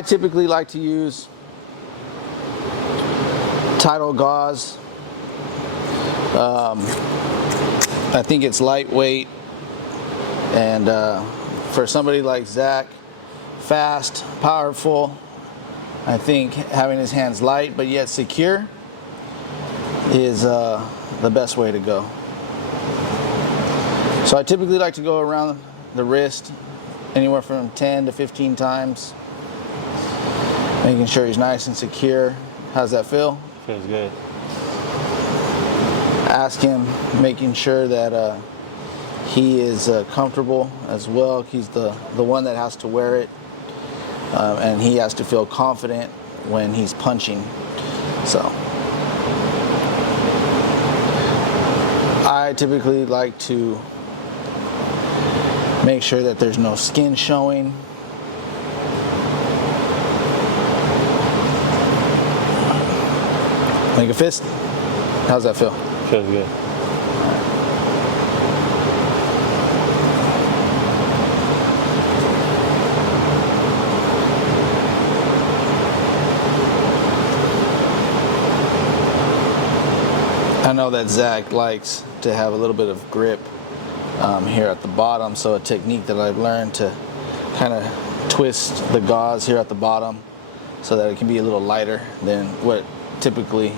I typically like to use Tidal gauze. I think it's lightweight, and for somebody like Zach, fast, powerful, I think having his hands light but yet secure is the best way to go. So I typically like to go around the wrist anywhere from 10 to 15 times, making sure he's nice and secure. How's that feel? Feels good. Ask him, making sure that he is comfortable as well. He's the one that has to wear it, and he has to feel confident when he's punching. So I typically like to make sure that there's no skin showing. Make a fist. How's that feel? Feels good. I know that Zach likes to have a little bit of grip here at the bottom, so a technique that I've learned to kind of twist the gauze here at the bottom so that it can be a little lighter than what typically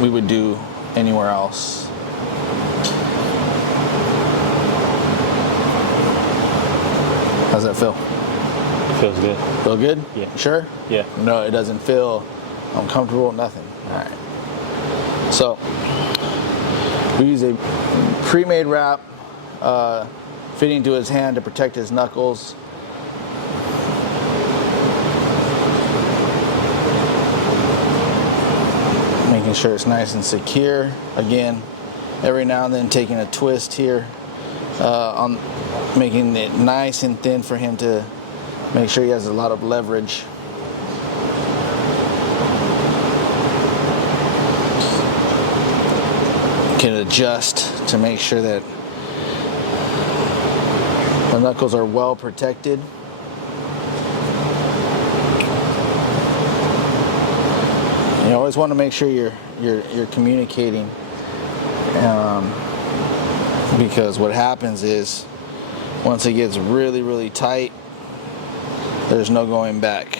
we would do anywhere else. How's that feel? Feels good. Feel good? Yeah. Sure? Yeah. No, it doesn't feel uncomfortable, nothing. All right. So we use a pre-made wrap fitting to his hand to protect his knuckles. Making sure it's nice and secure. Again, every now and then taking a twist here on making it nice and thin for him to make sure he has a lot of leverage. Can adjust to make sure that the knuckles are well protected. You always want to make sure you're communicating, because what happens is once it gets really tight, there's no going back.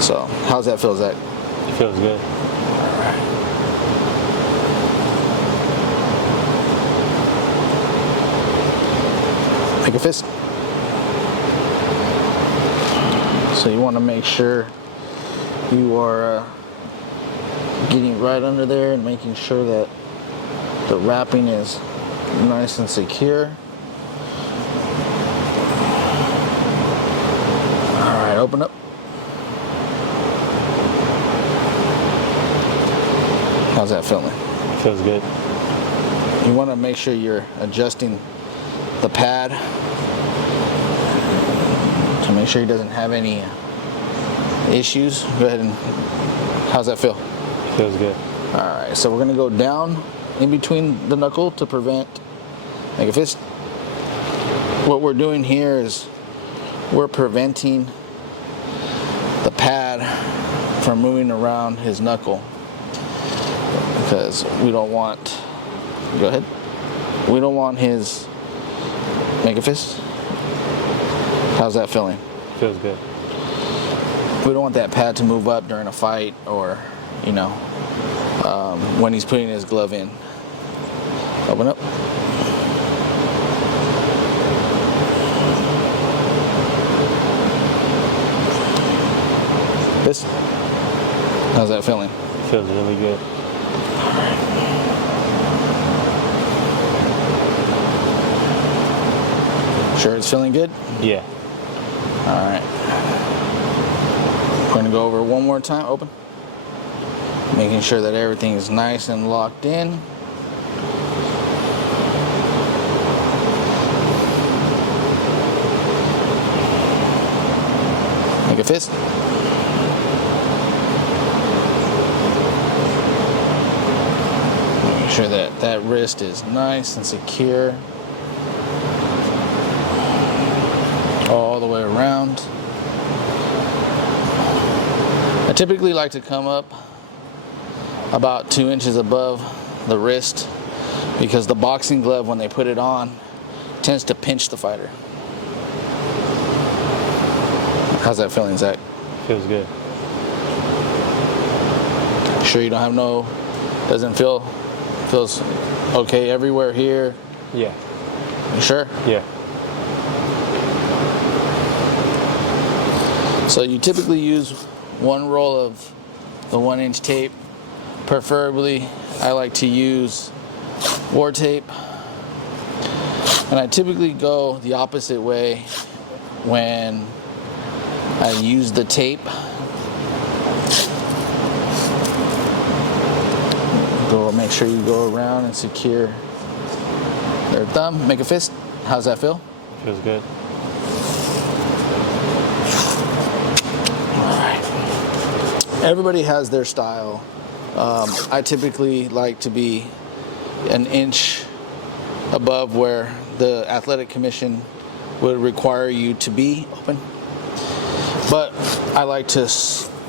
So how's that feel, Zach? It feels good. All right. Make a fist. So you want to make sure you are getting right under there and making sure that the wrapping is nice and secure. All right, open up. How's that feeling? It feels good. You want to make sure you're adjusting the pad to make sure he doesn't have any issues. Go ahead and, how's that feel? Feels good. All right, so we're gonna go down in between the knuckle to prevent, make a fist. What we're doing here is we're preventing the pad from moving around his knuckle, because we don't want, go ahead, we don't want his, make a fist. How's that feeling? Feels good. We don't want that pad to move up during a fight, or, you know, when he's putting his glove in. Open up. This. How's that feeling? It feels really good. Sure it's feeling good? Yeah. All right. We're going to go over one more time. Open. Making sure that everything is nice and locked in. Make a fist. Making sure that that wrist is nice and secure all the way around. typically like to come up about 2 inches above the wrist because the boxing glove, when they put it on, tends to pinch the fighter. How's that feeling, Zach? Feels good. Sure you don't have no, feels okay everywhere here? Yeah. You sure? Yeah. So you typically use one roll of the 1-inch tape. Preferably, I like to use war tape. And I typically go the opposite way when I use the tape. Make sure you go around and secure their thumb. Make a fist. How's that feel? Feels good. All right. Everybody has their style. I typically like to be an inch above where the athletic commission would require you to be open. But I like to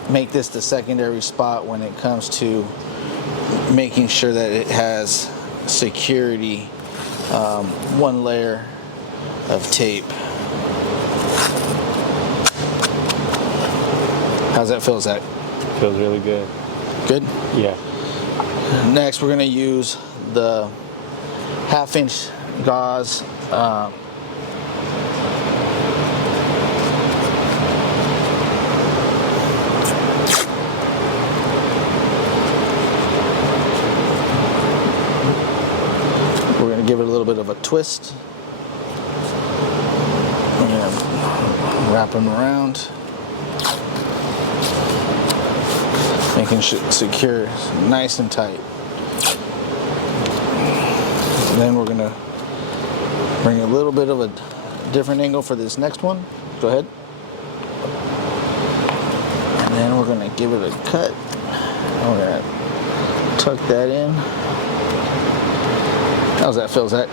make this the secondary spot when it comes to making sure that it has security, one layer of tape. How's that feel, Zach? Feels really good. Good? Yeah. Next, we're going to use the 1/2-inch gauze. We're going to give it a little bit of a twist. We're going to wrap them around, making sure it's secure, nice and tight. And then we're going to bring a little bit of a different angle for this next one. Go ahead. And then we're going to give it a cut. And we're going to tuck that in. How's that feel, Zach?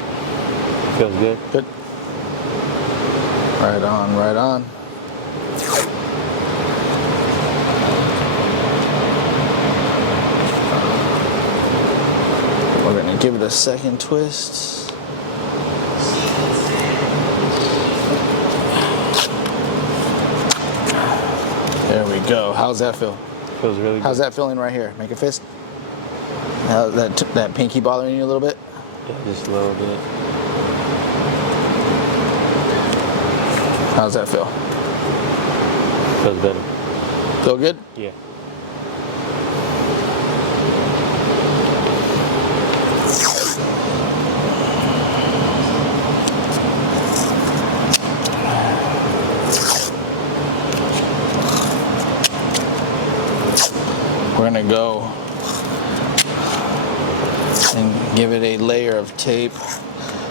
Feels good. Good. Right on, right on. We're going to give it a second twist. There we go. How's that feel? Feels really good. How's that feeling right here? Make a fist. That pinky bothering you a little bit? Yeah, just a little bit. How's that feel? Feels better. Feel good? Yeah. We're going to go and give it a layer of tape,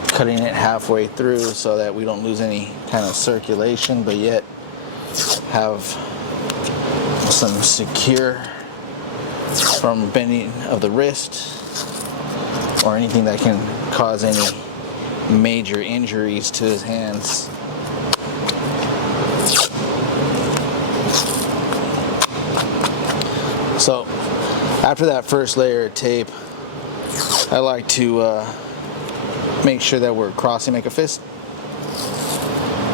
cutting it halfway through so that we don't lose any kind of circulation, but yet have some secure from bending of the wrist or anything that can cause any major injuries to his hands. So after that first layer of tape, I like to make sure that we're crossing, make a fist,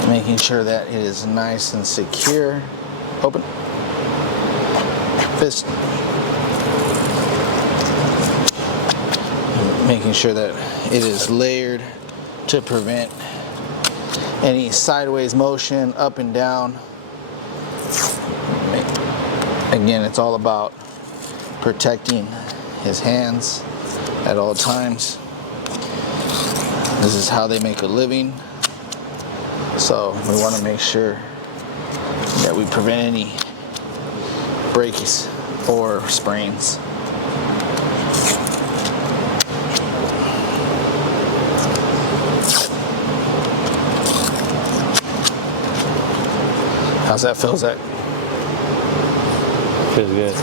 making sure that it is nice and secure. Open. Fist. Making sure that it is layered to prevent any sideways motion, up and down. Again, it's all about protecting his hands at all times. This is how they make a living. So we want to make sure that we prevent any breaks or sprains. How's that feel, Zach? Feels good.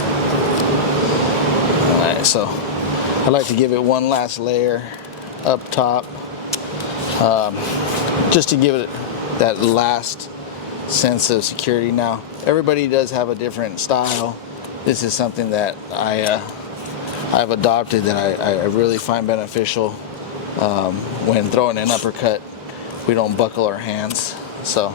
All right, so I like to give it one last layer up top, just to give it that last sense of security. Now, everybody does have a different style. this is something that I've adopted that I really find beneficial. When throwing an uppercut, we don't buckle our hands. So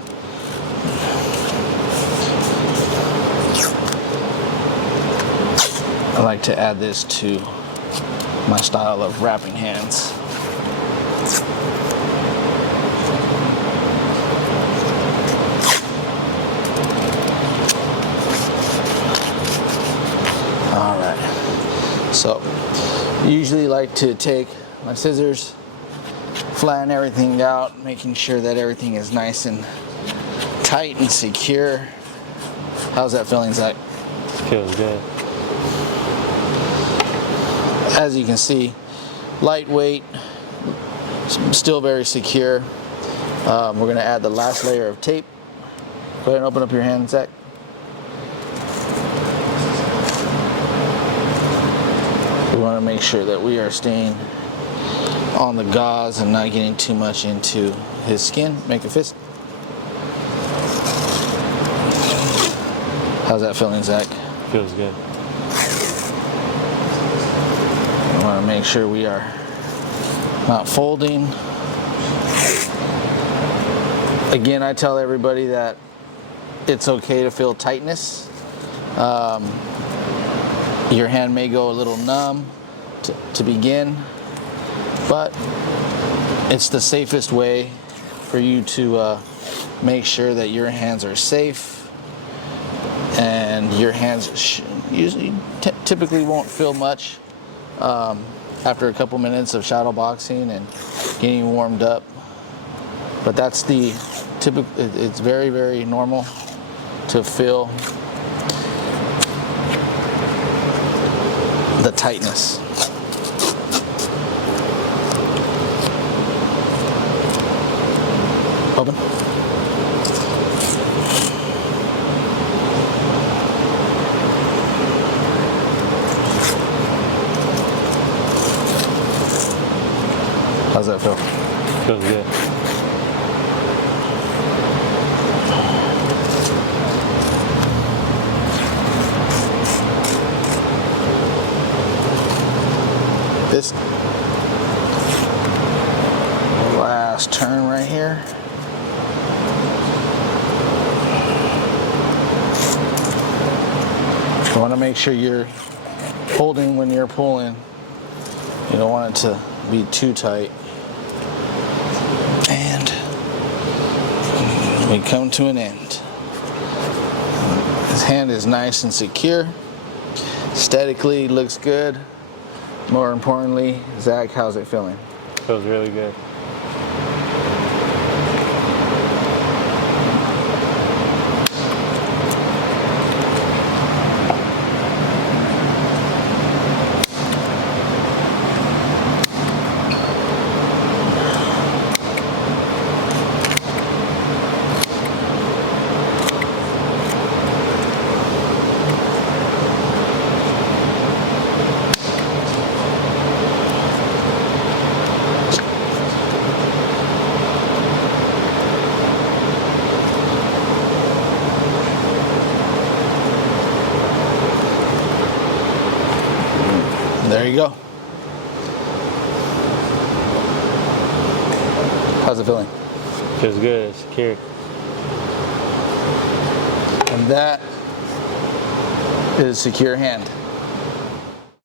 I like to add this to my style of wrapping hands. All right. So usually like to take my scissors, flatten everything out, making sure that everything is nice and tight and secure. How's that feeling, Zach? Feels good. As you can see, lightweight, still very secure. We're going to add the last layer of tape. Go ahead and open up your hand, Zach. We want to make sure that we are staying on the gauze and not getting too much into his skin. Make a fist. How's that feeling, Zach? Feels good. We want to make sure we are not folding. Again, I tell everybody that it's okay to feel tightness. Your hand may go a little numb to begin, but it's the safest way for you to make sure that your hands are safe, and your hands usually typically won't feel much after a couple minutes of shadow boxing and getting warmed up. But that's the typical. It's very, very normal to feel the tightness. Open. How's that feel? Feels good. This last turn right here. You want to make sure you're holding when you're pulling. You don't want it to be too tight. And we come to an end. His hand is nice and secure. Aesthetically looks good. More importantly, Zach, how's it feeling? Feels really good. There you go. How's it feeling? Feels good. It's secure. And that is secure hand.